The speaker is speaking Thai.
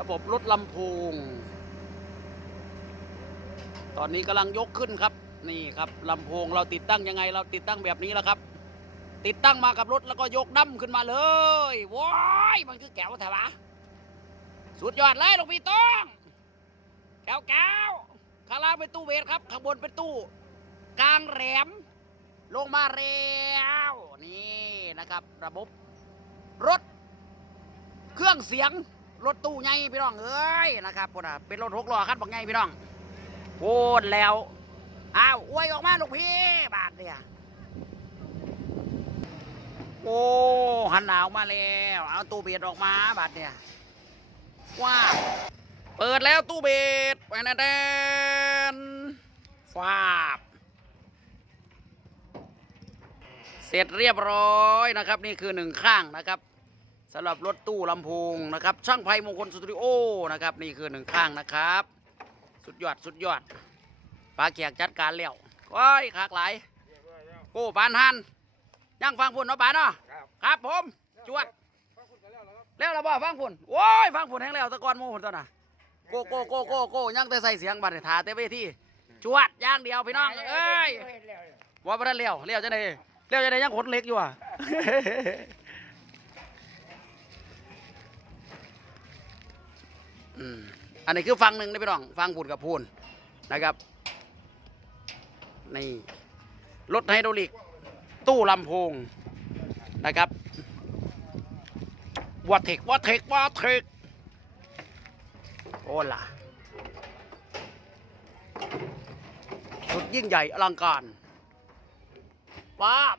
ระบบรถลำโพง ตอนนี้กำลังยกขึ้นครับ นี่ครับลำโพงเราติดตั้งยังไง เราติดตั้งแบบนี้แล้วครับ ติดตั้งมากับรถแล้วก็ยกดั้มขึ้นมาเลยว้ายมันคือแก้วแถวะสุดยอดเลยหลวงพี่ต้องแก้วแก้วข้างล่างเป็นตู้เวทครับ ข้างบนเป็นตู้ กลางแหลม ลงมาแล้วนี่นะครับ ระบบรถ เครื่องเสียง รถตู้ใหญ่พี่น้องเอ้ยนะครับพวกน่ะเป็นรถหกล้อคันบักใหญ่พี่น้องโคตรแล้วอ้าวอวยออกมาลูกพี่บาทเนี่ยโอ้หันหนาวมาแล้วเอาตู้เบียดออกมาบาทเนี่ยว้าเปิดแล้วตู้เบียดไปนะแดนฟาบเสร็จเรียบร้อยนะครับ นี่คือหนึ่งข้างนะครับ สำหรับรถตู้ลำโพงนะครับ ช่างไพมงคลสตูดิโอนะครับ นี่คือหนึ่งข้างนะครับ สุดยอดสุดยอดปลาเกียกจัดการแล้วก้อยขากหลายโก้ปานหันยังฟังพุ่นเนาะปานเนาะครับครับผมจวดแล้วเราบ่ฟังพุ่นโอ้ยฟังพุ่นแห้งแล้วแตะกอนหมูพุ่นตัวน่ะโกโกโกโกโกยังแต่ใส่เสียงบัดนี้ทาแต่เวทีจวดอย่างเดียวพี่น้องเอ้ยว่าบ่ได้เลี้ยวเลี้ยวจะได้เลี้ยวจะได้ยังขนเล็กอยู่อะ อืมอันนี้คือฟังหนึ่งนะพี่น้องฟังพูดกับพูนนะครับนี่รถไฮดรอลิก ตู้ลำโพงนะครับวอเทควอเทควอเทคโอ้ล่ะสุดยิ่งใหญ่อลังการป๊าบ